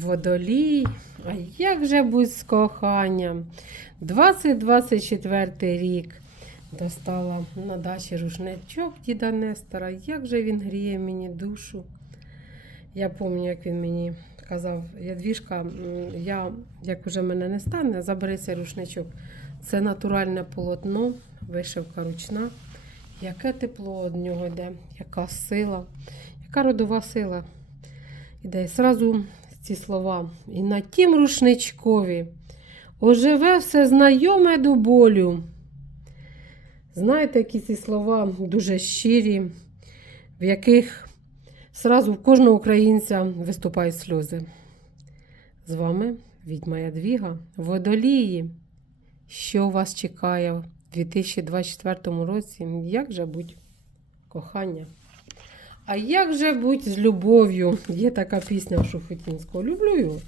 Водолій, а як же будь з коханням? 2024 рік достала на дачі рушничок діда Нестора. Як же він гріє мені душу. Я пам'ятаю, як він мені казав, Ядвіжка, я, як уже мене не стане, забери цей рушничок. Це натуральне полотно, вишивка ручна. Яке тепло від нього йде, яка сила, яка родова сила. Іде зразу ці слова. І на тім рушничкові оживе все знайоме до болю. Знаєте, які ці слова дуже щирі, в яких зразу в кожного українця виступають сльози. З вами відьма Ядвіга, водолії. Що вас чекає в 2024 році? Як же будь кохання? А як же будь з любов'ю? Є така пісня Шуфутінського. Люблю його.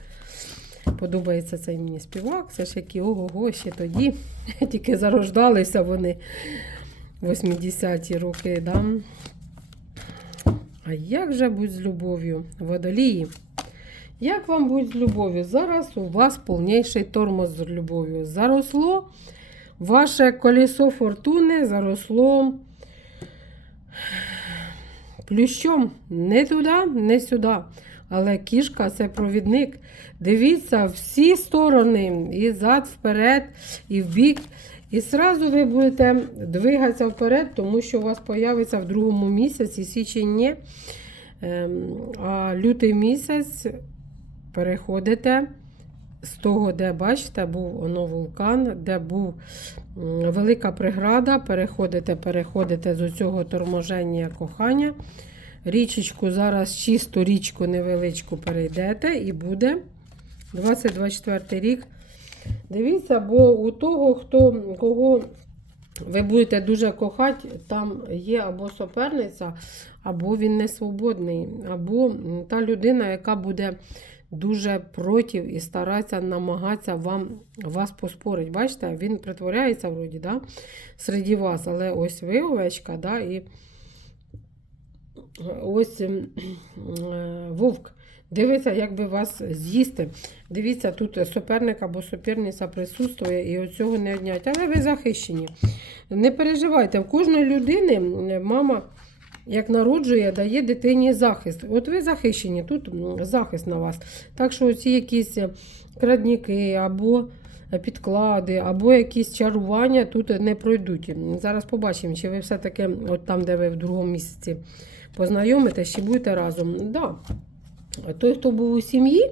Подобається цей мені співак. Це ж які ого-го, ще тоді. Тільки зарождалися вони 80-ті роки. Да? А як же будь з любов'ю? Водолії. Як вам будь з любов'ю? Зараз у вас повніший тормоз з любов'ю. Заросло ваше колесо фортуни, заросло плющом не туди, не сюди. Але кішка це провідник. Дивіться всі сторони, і зад вперед, і в бік. І сразу ви будете двигатися вперед, тому що у вас появиться в другому місяці, січень. Ем, А лютий місяць переходите з того, де бачите, був оно вулкан, де був велика преграда. Переходите, переходите з цього торможення кохання. Річечку зараз чисту річку невеличку перейдете і буде 2024 рік. Дивіться, бо у того, хто, кого ви будете дуже кохати, там є або суперниця, або він не свободний, або та людина, яка буде дуже проти і старається намагатися вам, вас поспорити. Бачите, він притворяється вроді, да, серед вас, але ось ви овечка, да, і ось ем, е, вовк. Дивиться, як би вас з'їсти. Дивіться, тут суперник або суперниця присутствує, і оцього не однять. Але ви захищені. Не переживайте, в кожної людини мама, як народжує, дає дитині захист. От ви захищені, тут захист на вас. Так що ці якісь крадніки або підклади, або якісь чарування тут не пройдуть. Зараз побачимо, чи ви все-таки, от там, де ви в другому місяці познайомитесь, чи будете разом. Да. Той, хто був у сім'ї,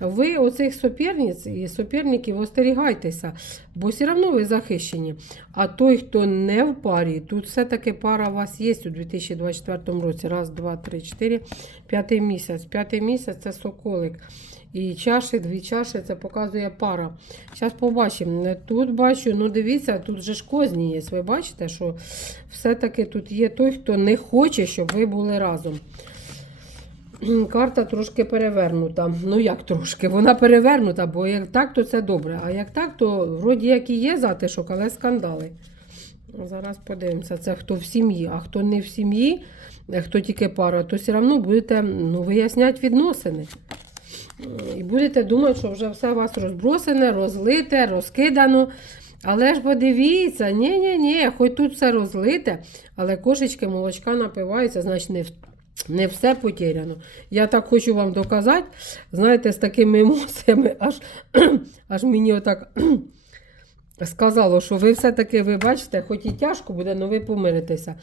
ви оцих суперниць і суперників остерігайтеся, бо все одно ви захищені. А той, хто не в парі, тут все-таки пара у вас є у 2024 році. Раз, два, три, чотири, п'ятий місяць. П'ятий місяць це соколик. І чаші, дві чаші, це показує пара. Зараз побачимо. Тут бачу, ну дивіться, тут же ж козні є. Ви бачите, що все-таки тут є той, хто не хоче, щоб ви були разом. Карта трошки перевернута. Ну як трошки? Вона перевернута, бо як так, то це добре. А як так, то вроді як і є затишок, але скандали. Зараз подивимося, це хто в сім'ї, а хто не в сім'ї, хто тільки пара, то все одно будете ну, виясняти відносини. І будете думати, що вже все у вас розбросене, розлите, розкидано. Але ж подивіться, ні-ні-ні, хоч тут все розлите, але кошечки молочка напиваються, значить не, в- не все потеряно. Я так хочу вам доказати, знаєте, з такими емоціями, аж, аж мені отак сказало, що ви все-таки, ви бачите, хоч і тяжко буде, але ви помиритеся.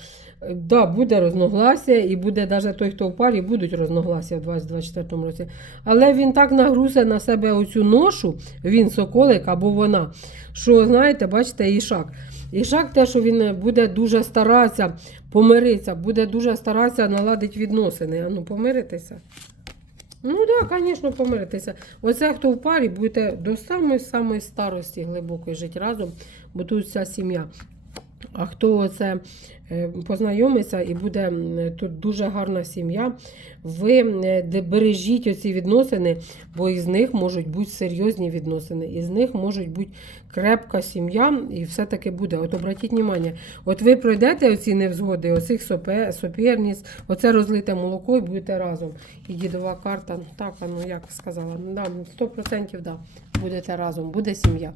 Е, Да, буде розногласія, і буде навіть той, хто в парі, будуть розногласія в 2024 році. Але він так нагрузить на себе оцю ношу, він соколик або вона, що, знаєте, бачите, ішак. Ішак те, що він буде дуже старатися помиритися, буде дуже старатися наладити відносини. А ну, помиритися. Ну так, да, звісно, помиритися. Оце хто в парі, будете до самої самої старості глибокої жити разом, бо тут вся сім'я. А хто це е, познайомиться і буде тут дуже гарна сім'я, ви бережіть оці відносини, бо із них можуть бути серйозні відносини, із них можуть бути крепка сім'я, і все таки буде. От обратіть увагу, от ви пройдете оці невзгоди, оцих сопе- оце розлите молоко і будете разом. І дідова карта, так, ну як сказала, да, 100% да, будете разом, буде сім'я.